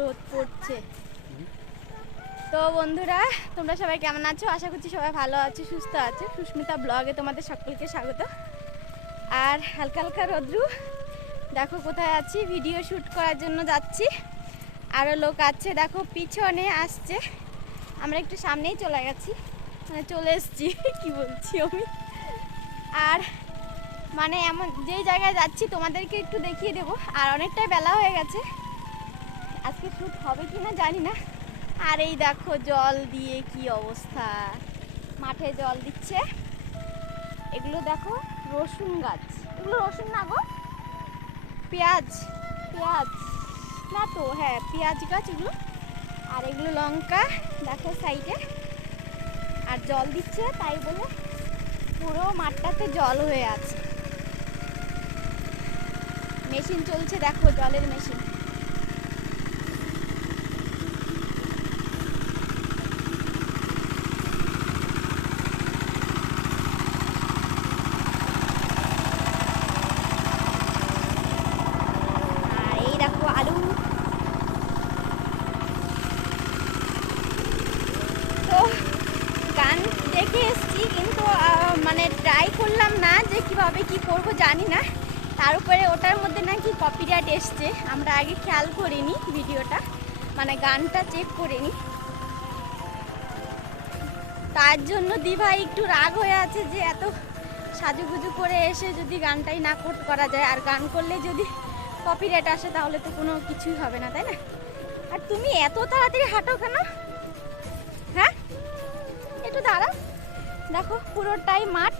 রোদ পড়ছে। তো বন্ধুরা, তোমরা সবাই কেমন আছো? আশা করছি সবাই ভালো আছো, সুস্থ আছো। সুস্মিতা ব্লগে তোমাদের সকলকে স্বাগত। আর হালকা হালকা রোদ্রু। দেখো কোথায় আছি ভিডিও শ্যুট করার জন্য যাচ্ছি। আরও লোক আছে, দেখো পিছনে আসছে। আমরা একটু সামনেই চলে গেছি। মানে চলে এসেছি, কি বলছি আমি? আর মানে এমন যেই জায়গায় যাচ্ছি, তোমাদেরকে একটু দেখিয়ে দেবো। আর অনেকটাই বেলা হয়ে গেছে। আজকে শ্যুট হবে কি না জানি না। আর এই দেখো জল দিয়ে কি অবস্থা। মাঠে জল দিচ্ছে। এগুলো দেখো রসুন গাছ। এগুলো রসুন না গো? পেঁয়াজ। পেঁয়াজ। না তো হ্যাঁ পেঁয়াজ গাছ এগুলো। আর এগুলো লঙ্কা, দেখো সাইডে। আর জল দিচ্ছে তাই বলে পুরো মাঠটাতে জল হয়ে আছে। মেশিন চলছে, দেখো জলের মেশিন আর এই দেখো আলু তো গান দেখে এসছি কিন্তু আহ, মানে ট্রাই করলাম না যে কীভাবে কি করব, জানি না। তার উপরে ওটার মধ্যে নাকি কপিরাইট এসছে। আমরা আগে খেয়াল করিনি ভিডিওটা মানে গানটা চেক করিনি। তার জন্য দিভাই একটু রাগ হয়ে আছে যে এত সাজুগুজু করে এসে যদি গানটাই না করা যায়, আর গান করলে যদি কপিরাইট আসে তাহলে তো কোনো কিছুই হবে না, তাই না? আর তুমি এত তাড়াতাড়ি হাঁটো কেন? হ্যাঁ? একটু দাঁড়াও। দেখো পুরোটাই মাঠ।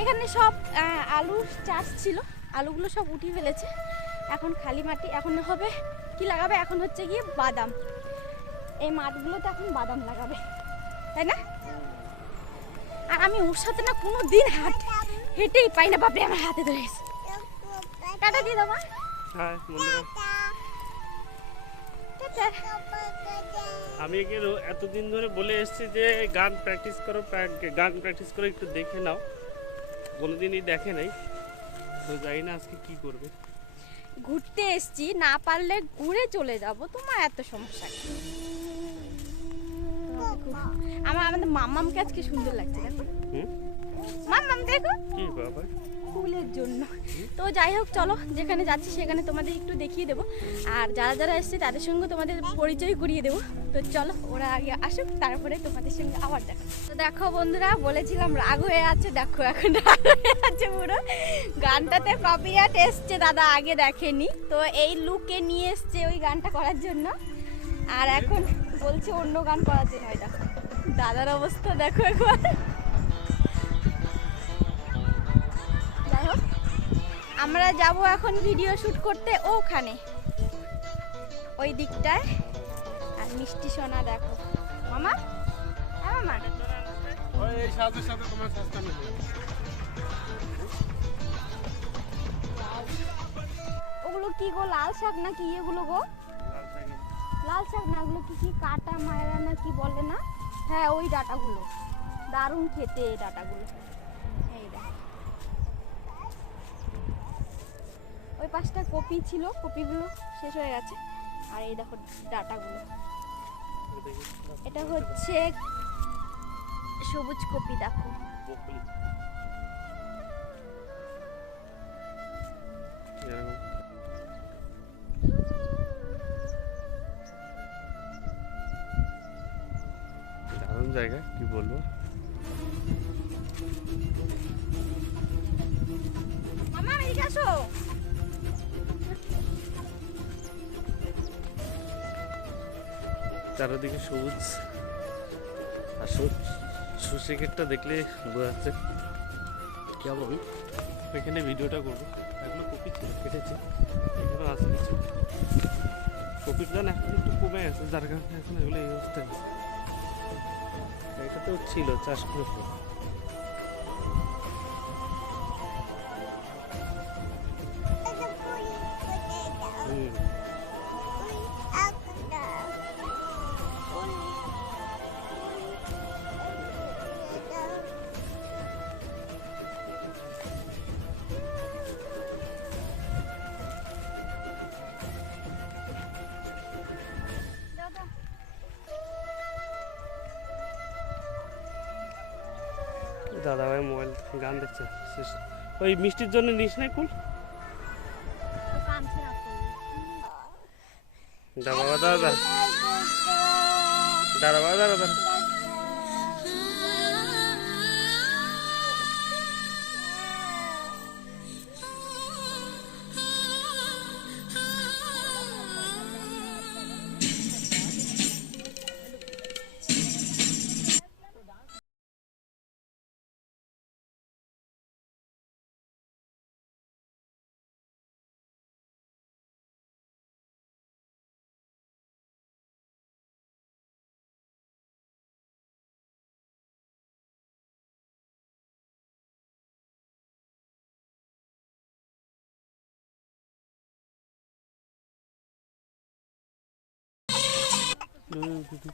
এখানে সব আলুর চাষ ছিল। আলুগুলো সব উঠিয়ে ফেলেছে। এখন খালি মাটি এখন হবে কি লাগাবে? এখন হচ্ছে গিয়ে বাদাম। এই মাঠগুলোতে এখন বাদাম লাগাবে। তাই না? আর আমি ওর সাথে না কোনো দিন হাট হেঁটেই পাই না। বাপরে আমার হাতে ধরে গেছে টাটা দিয়ে মা। হ্যাঁ টাটা। আমি কিন্তু এতদিন ধরে বলে এসেছি যে গান প্র্যাকটিস করো গান প্র্যাকটিস করে একটু দেখে নাও। কোনোদিনই দেখে নাই। তো জানি না আজকে কি করবে। ঘুরতে এসছি না পারলে ঘুরে চলে যাব। তোমার এত সমস্যা কি? আমার আমাদের মাম্মামকে আজকে সুন্দর লাগছে দেখো। হুম? মাম্মাম দেখো। কি বাবা? ফুলের জন্য। তো যাই হোক, চলো, যেখানে যাচ্ছি সেখানে তোমাদের একটু দেখিয়ে দেবো। আর যারা যারা এসছে, তাদের সঙ্গে তোমাদের পরিচয় করিয়ে দেবো। তো চলো, ওরা আগে আসুক, তারপরে তোমাদের সঙ্গে আবার দেখো তো দেখো বন্ধুরা, বলেছিলাম রাগ হয়ে আছে, দেখো এখন আছে পুরো। গানটাতে কপিরাইট এসছে, দাদা আগে দেখেনি। তো এই লুকে নিয়ে এসছে ওই গানটা করার জন্য। আর এখন বলছে অন্য গান করার জন্য, ওই দেখো। দাদার অবস্থা দেখো একবার। আমরা যাব এখন ভিডিও শুট করতে ওখানে। ওই দিকটায়। আর মিষ্টি সোনা দেখো। মামা? হ্যাঁ মামা? এই সাথে সাথে তোমার ওগুলো কি গো লাল শাক না কি এগুলো গো? লাল শাক না ওগুলো কি কি কাটা মায়েরা না কি বলে না? হ্যাঁ ওই ডাটাগুলো। দারুণ খেতে এই ডাটাগুলো। এই দেখো। ওই পাঁচটা কপি ছিল কপিগুলো শেষ হয়ে গেছে। আর এই দেখো ডাটাগুলো। এটা হচ্ছে সবুজ কপি দেখো। দারুণ জায়গা কি বলব? মামা এদিকে আসো। চারিদিকে সবুজ আর সর্ষে ক্ষেতটা দেখলে বোঝা যাচ্ছে কেমন। এখানে ভিডিওটা করব। এগুলো কপি ছিল, কেটেছে। এগুলো আছে কিছু। কপির দাম এখন একটু কমে গেছে, যার কারণে এখন এগুলো এই অবস্থায়। এটা তো ছিল চাষ করে দাদা ভাই মোবাইল গান দেখছে। ওই মিষ্টির জন্য নিস নাই কুল? দাদা দাদা। দাদা দাদা দাদা। বাবা দাদা দাদা ওদিকে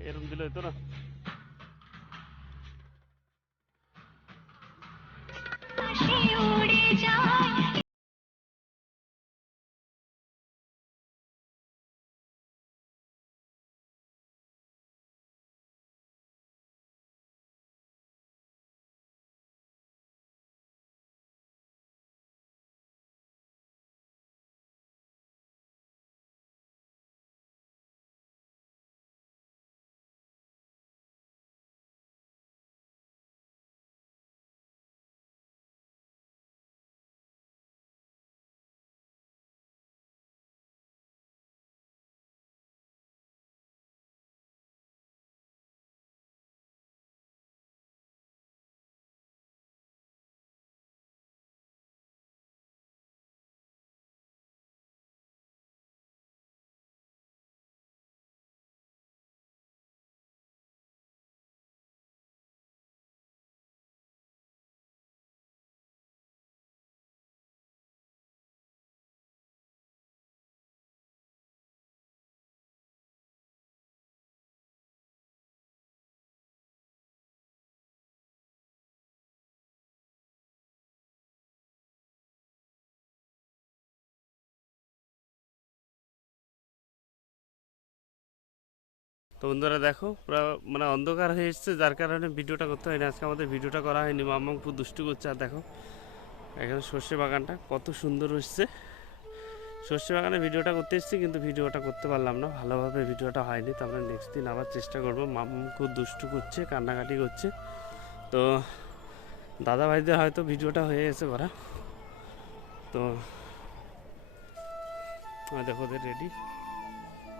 এরম দিলে হতো না? তো বন্ধুরা দেখো, পুরো মানে অন্ধকার হয়ে এসছে, যার কারণে ভিডিওটা করতে হয়নি। আজকে আমাদের ভিডিওটা করা হয়নি খুব দুষ্টু করছে, আর দেখো, এখানে সর্ষে বাগানটা কত সুন্দর হচ্ছে সর্ষে বাগানে ভিডিওটা করতে এসেছি, কিন্তু ভিডিওটা করতে পারলাম না, ভালোভাবে ভিডিওটা হয়নি তারপরে নেক্সট দিন আবার চেষ্টা করব। মাম্মা খুব দুষ্টু করছে, কান্নাকাটি করছে। তো দাদা ভাইদের হয়তো ভিডিওটা হয়ে গেছে করা। তো দেখো ওদের রেডি